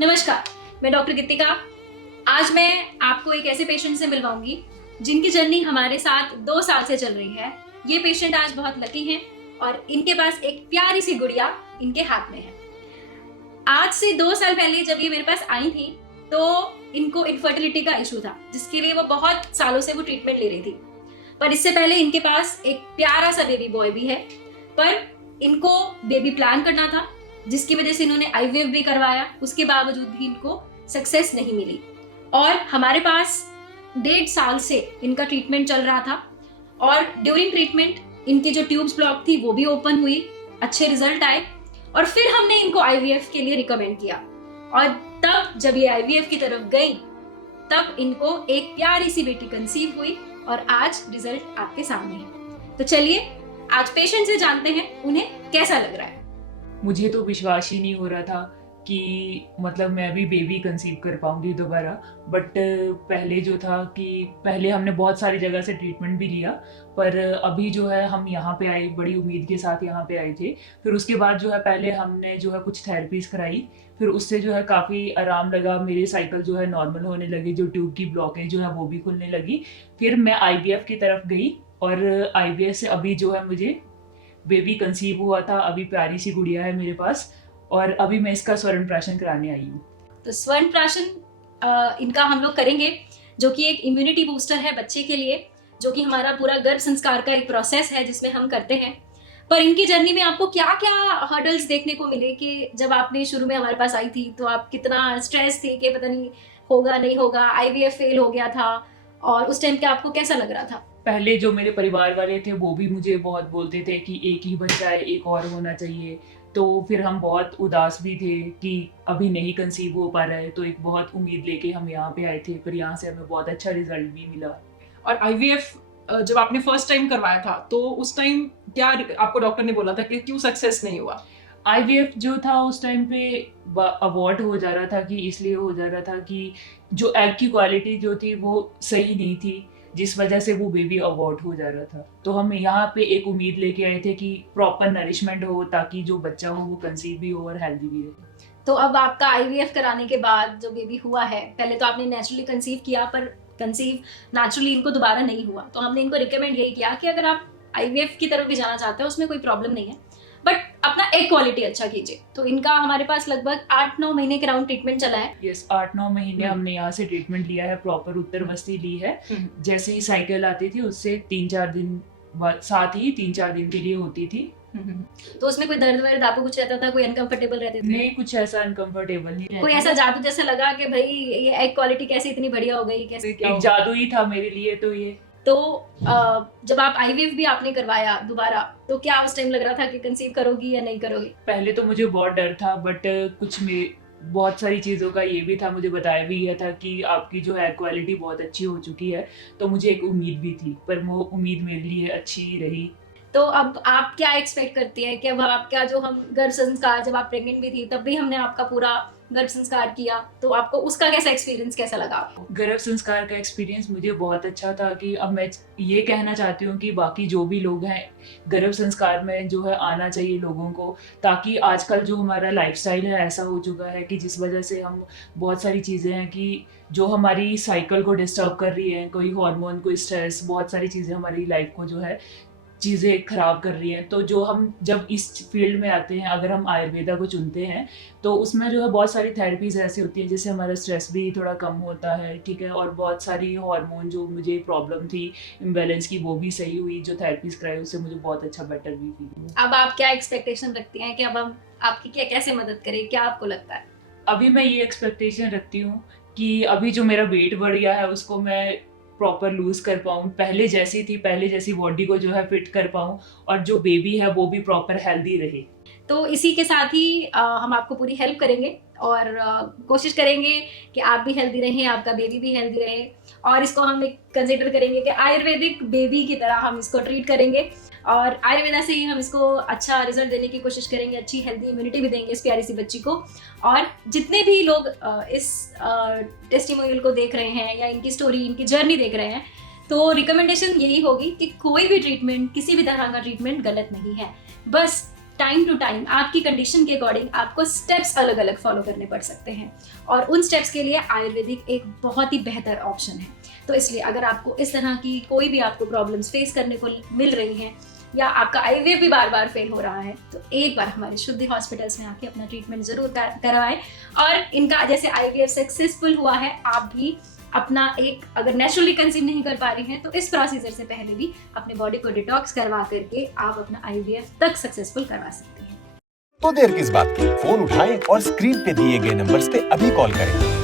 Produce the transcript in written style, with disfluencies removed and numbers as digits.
नमस्कार, मैं डॉक्टर गीतिका। आज मैं आपको एक ऐसे पेशेंट से मिलवाऊंगी जिनकी जर्नी हमारे साथ 2 साल से चल रही है। ये पेशेंट आज बहुत लकी हैं और इनके पास एक प्यारी सी गुड़िया इनके हाथ में है। आज से 2 साल पहले जब ये मेरे पास आई थी तो इनको इनफर्टिलिटी का इशू था, जिसके लिए वो बहुत सालों से वो ट्रीटमेंट ले रही थी। पर इससे पहले इनके पास एक प्यारा सा बेबी बॉय भी है, पर इनको बेबी प्लान करना था, जिसकी वजह से इन्होंने आईवीएफ भी करवाया। उसके बावजूद भी इनको सक्सेस नहीं मिली और हमारे पास 1.5 साल से इनका ट्रीटमेंट चल रहा था और ड्यूरिंग ट्रीटमेंट इनकी जो ट्यूब्स ब्लॉक थी वो भी ओपन हुई, अच्छे रिजल्ट आए और फिर हमने इनको आईवीएफ के लिए रिकमेंड किया। और तब जब ये आईवीएफ की तरफ गई तब इनको एक प्यारी सी बेटी कंसीव हुई और आज रिजल्ट आपके सामने है। तो चलिए आज पेशेंट से जानते हैं उन्हें कैसा लग रहा है। मुझे तो विश्वास ही नहीं हो रहा था कि मतलब मैं भी बेबी कंसीव कर पाऊंगी दोबारा। बट पहले जो था कि पहले हमने बहुत सारी जगह से ट्रीटमेंट भी लिया, पर अभी जो है हम यहाँ पे आए, बड़ी उम्मीद के साथ यहाँ पे आए थे। फिर उसके बाद जो है पहले हमने जो है कुछ थेरेपीज कराई, फिर उससे जो है काफ़ी आराम लगा। मेरे साइकिल जो है नॉर्मल होने लगे, जो ट्यूब की ब्लॉकेज जो है वो भी खुलने लगी। फिर मैं आईवीएफ की तरफ गई और आईवीएफ से अभी जो है मुझे बेबी कंसीव हुआ था। अभी प्यारी सी गुड़िया है मेरे पास और अभी मैं इसका स्वर्ण प्राशन कराने आई हूँ। तो स्वर्ण प्राशन इनका हम लोग करेंगे, जो कि एक इम्यूनिटी बूस्टर है बच्चे के लिए, जो कि हमारा पूरा गर्भ संस्कार का एक प्रोसेस है जिसमें हम करते हैं। पर इनकी जर्नी में आपको क्या क्या हर्डल्स देखने को मिले कि जब आपने शुरू में हमारे पास आई थी तो आप कितना स्ट्रेस थी कि पता नहीं होगा नहीं होगा, आईवीएफ फेल हो गया था, और उस टाइम पे आपको कैसा लग रहा था? पहले जो मेरे परिवार वाले थे वो भी मुझे बहुत बोलते थे कि एक ही बच्चा है, एक और होना चाहिए। तो फिर हम बहुत उदास भी थे कि अभी नहीं कंसीव हो पा रहा है। तो एक बहुत उम्मीद लेके हम यहाँ पे आए थे, पर यहाँ से हमें बहुत अच्छा रिजल्ट भी मिला। और आईवीएफ जब आपने फर्स्ट टाइम करवाया था तो उस टाइम क्या आपको डॉक्टर ने बोला था कि क्यों सक्सेस नहीं हुआ? आईवीएफ जो था उस टाइम पे अवॉर्ड हो जा रहा था कि इसलिए हो जा रहा था कि जो एग की क्वालिटी जो थी वो सही नहीं थी, जिस वजह से वो बेबी अवॉर्ड हो जा रहा था। तो हम यहाँ पे एक उम्मीद लेके आए थे कि प्रॉपर नरिशमेंट हो ताकि जो बच्चा हो वो कंसीव भी हो और हेल्दी भी रहे। तो अब आपका आईवीएफ कराने के बाद जो बेबी हुआ है, पहले तो आपने नेचुरली कंसीव किया, पर कंसीव नेचुरली इनको दोबारा नहीं हुआ। तो हमने इनको रिकमेंड यही किया कि अगर आप आईवीएफ की तरफ भी जाना चाहते हो उसमें कोई प्रॉब्लम नहीं है, बट अपना एग क्वालिटी अच्छा कीजिए। तो इनका हमारे पास लगभग 8-9 महीने के राउंड ट्रीटमेंट चला है। यस, 8-9 महीने हमने यहाँ से ट्रीटमेंट लिया है, प्रॉपर उत्तर बस्ती ली है। जैसे ही साइकिल आती थी उससे 3-4 दिन साथ ही 3-4 दिन के लिए होती थी। तो उसमें कोई दर्द वर्द आपको कुछ रहता था, कोई अनकंफर्टेबल रहते थे? नहीं, कुछ ऐसा अनकंफर्टेबल नहीं रहता। कोई ऐसा जादू जैसा लगा कि भाई ये एग क्वालिटी कैसे इतनी बढ़िया हो गई, कैसे क्या एक हो? जादू ही था मेरे लिए तो ये। तो जब आप आईवीएफ भी आपने करवाया दोबारा, तो क्या उस टाइम लग रहा था कि कंसीव करोगी या नहीं करोगी? पहले तो मुझे बहुत डर था, बट कुछ में बहुत सारी चीज़ों का ये भी था, मुझे बताया भी गया था कि आपकी जो है क्वालिटी बहुत अच्छी हो चुकी है। तो मुझे एक उम्मीद भी थी, पर वो उम्मीद मेरे लिए अच्छी ही रही। तो अब आप क्या एक्सपेक्ट करती है कि अब आपका जो हम गर्भ संस्कार, जब आप प्रेग्नेंट भी थी तब भी हमने आपका पूरा गर्भ संस्कार किया, तो आपको उसका कैसा एक्सपीरियंस कैसा लगा आपको? गर्भ संस्कार का एक्सपीरियंस मुझे बहुत अच्छा था कि अब मैं ये कहना चाहती हूँ कि बाकी जो भी लोग हैं गर्भ संस्कार में जो है आना चाहिए लोगों को, ताकि आजकल जो हमारा लाइफस्टाइल है ऐसा हो चुका है कि जिस वजह से हम बहुत सारी चीज़ें हैं कि जो हमारी साइकिल को डिस्टर्ब कर रही है, कोई हार्मोन, कोई स्ट्रेस, बहुत सारी चीज़ें हमारी लाइफ को जो है चीज़ें खराब कर रही हैं। तो जो हम जब इस फील्ड में आते हैं, अगर हम आयुर्वेदा को चुनते हैं तो उसमें जो है बहुत सारी थेरेपीज ऐसी होती हैं जिससे हमारा स्ट्रेस भी थोड़ा कम होता है, ठीक है। और बहुत सारी हार्मोन जो मुझे प्रॉब्लम थी इम्बैलेंस की वो भी सही हुई, जो थेरेपीज कराई उससे मुझे बहुत अच्छा बेटर भी फील हुआ। अब आप क्या एक्सपेक्टेशन रखती हैं कि अब हम आपकी क्या कैसे मदद करें, क्या आपको लगता है? अभी मैं ये एक्सपेक्टेशन रखती हूँ कि अभी जो मेरा वेट बढ़ गया है उसको मैं प्रॉपर लूज कर पाऊँ, पहले जैसी थी पहले जैसी बॉडी को जो है फिट कर पाऊँ, और जो बेबी है वो भी प्रॉपर हेल्दी रहे। तो इसी के साथ ही हम आपको पूरी हेल्प करेंगे और कोशिश करेंगे कि आप भी हेल्दी रहें, आपका बेबी भी हेल्दी रहे, और इसको हम एक कंसिडर करेंगे कि आयुर्वेदिक बेबी की तरह हम इसको ट्रीट करेंगे और आयुर्वेदा से ही हम इसको अच्छा रिजल्ट देने की कोशिश करेंगे, अच्छी हेल्दी इम्यूनिटी भी देंगे इस प्यारी सी बच्ची को। और जितने भी लोग इस टेस्टिमोनियल को देख रहे हैं या इनकी स्टोरी, इनकी जर्नी देख रहे हैं, तो रिकमेंडेशन यही होगी कि कोई भी ट्रीटमेंट, किसी भी तरह का ट्रीटमेंट गलत नहीं है। बस टाइम टू टाइम आपकी कंडीशन के अकॉर्डिंग आपको स्टेप्स अलग अलग फॉलो करने पड़ सकते हैं, और उन स्टेप्स के लिए आयुर्वेदिक एक बहुत ही बेहतर ऑप्शन है। तो इसलिए अगर आपको इस तरह की कोई भी आपको प्रॉब्लम्स फेस करने को मिल रही हैं, या आपका आईवीएफ भी बार बार फेल हो रहा है, तो एक बार हमारे शुद्धि हॉस्पिटल्स में आके अपना ट्रीटमेंट जरूर करवाएं। और इनका जैसे आईवीएफ सक्सेसफुल हुआ है, आप भी अपना एक अगर नेचुरली कंसीव नहीं कर पा रहे हैं तो इस प्रोसीजर से पहले भी अपने बॉडी को डिटॉक्स करवा करके आप अपना आईवीएफ तक सक्सेसफुल करवा सकते हैं। तो देर किस बात की, फोन उठाएं और स्क्रीन पे दिए गए नंबर्स पे अभी कॉल करें।